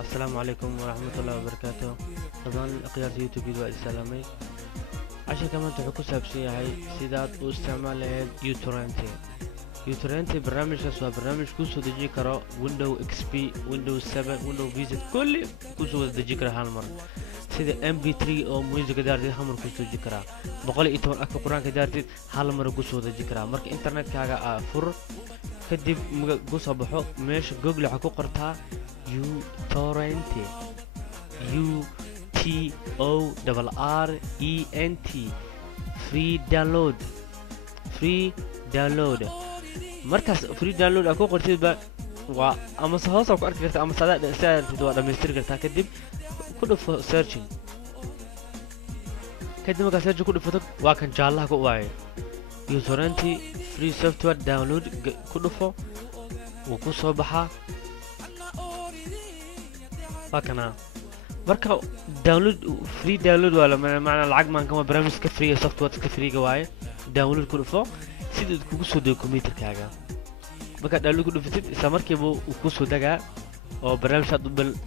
السلام عليكم ورحمة الله وبركاته. طبعا اقيار يوتيوب فيديو السلامي عشان كمان تحكوا سابسي هاي سيدات واستعمال يوتورنتي. يوتورنتي برنامج اسمه برنامج كوسو دجي كرا ويندو اكس بي ويندو 7 ويندو فيزيت كل كوسو دجي كرا هالمر سيدا ام بي 3 او موسيقى دارتي هالمر كوسو دجي كرا بقول ايتون اكو قران كدارتي هالمر كوسو دجي كرا مرك انترنت كاغا فر كدب كوسو بخو مش جوجل حكو قرتها يوتورنتي يو تي او دبل ار اي ان تي فري داونلود فري داونلود markaas free download aku qortid ba waa ama hoos ku arki kartaa ama saad waa dhameystir kartaa kadib ku dhufo searching kadib marka search ku dhufto waa kan jaalaha ku waaye userenti free software download ku dhufo wuu ku soo baxaa fakana marka download free download wala macna lacag maan kama barnaamijka free software ka free ga waaye download ku dhufo sidii kugu soo dego computerkaaga marka download ku dhuftid isla markiiba uu ku soo dagaa oo barnaamijka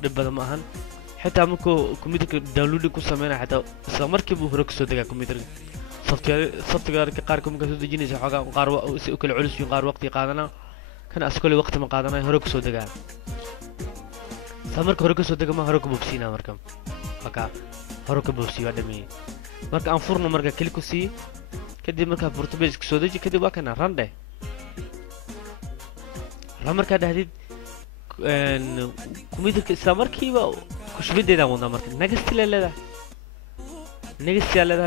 dhib badan ma ahan xitaa markuu computerka download ku sameeyo xitaa isla markiiba uu hore ku soo dagaa computerka software ka qaar kuma soo dejinaysa xogaa qaar si u kala culus yihiin qaar waqti qaadana kan askole waqti ma qaadana hore ku soo dagaa isla marka hore ku soo dagaa ma hore ku bobsiina marka haka hore ku bobsiyo dhamee marka aan furno marka kali ku sii kadib marka portuguese soo deji kadib waa kana rande marka dhahdid computerka isla markiiba ku shubidayda wada marka next leelada next leelada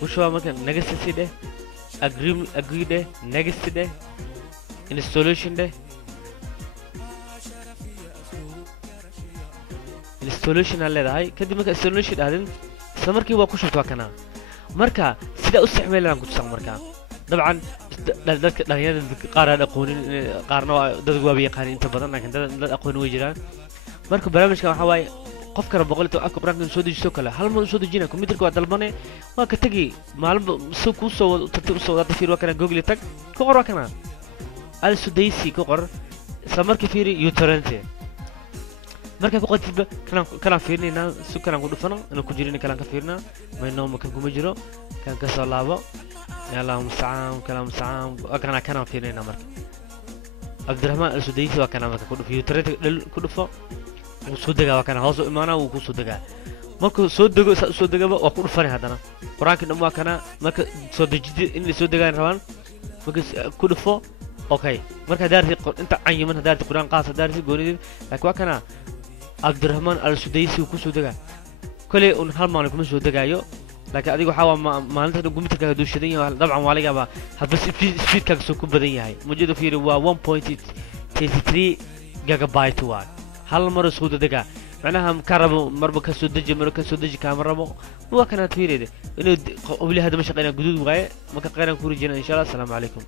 ku shuba marka next side agree de next de installation de installation leedahay kadib marka installation dhahdin isla markiiba ku shubto kana marka sida u isticmaalaan ku tusaan marka dabcan dadka dhalinyarada qaar aan aqoonin qaarna dad waa yaqaan inta badan laakiin dad aqoon way jiraan marka barnaamijka waxa waaye qof kale boqol iyo afar quraanka soo dejiso kale hal mar soo dejina computerka waa dalbane waa ka tagi maalmo soo ku soo tartiib soo wada fiir waa kana google tag ku qor waa kana al sudaysi ku qor isla markii fiiri utorrent marka ku qodid kana fiirnayna si kana ku dhufano inuu ku jirin kala ka fiirna ma inoo ma kan kuma jiro kan ka soo laabo ya allah musta'an kalam sa'an kana fiirnayna marka Abdurrahman al-Sudaysi waa kana marka ku dhufo utorrent ku dhufo uu soo dagaa waa kana hoos u imaana uu ku soo dagaa marka soo dagaba waa ku dhufanay hadana quraanka dhamma kana marka soo dejid in la soo dagaan rabaan marka ku dhufo okay marka daarti inta cayiman daarti quraan qaas daarti goonid laakiin waa kana Abdurrahman al-Sudaysi ku soo dagaa kale un hal maalin kuma soo dagaayo laakiin adigu waxa maalinta computerka duushadan yahay dabcan waa laga yaabaa hadba speedka soo ku badan yahay mujado fiiri waa 1.33 gigabyte waa hal mar soo dagaa macnaha karabo marba ka soo deji kamarabo waa kana fiiride inuu wali hada ma shaqeynaa guduud waaye ma ka qeynaan ku rijina insha Allah. Assalamu alaykum.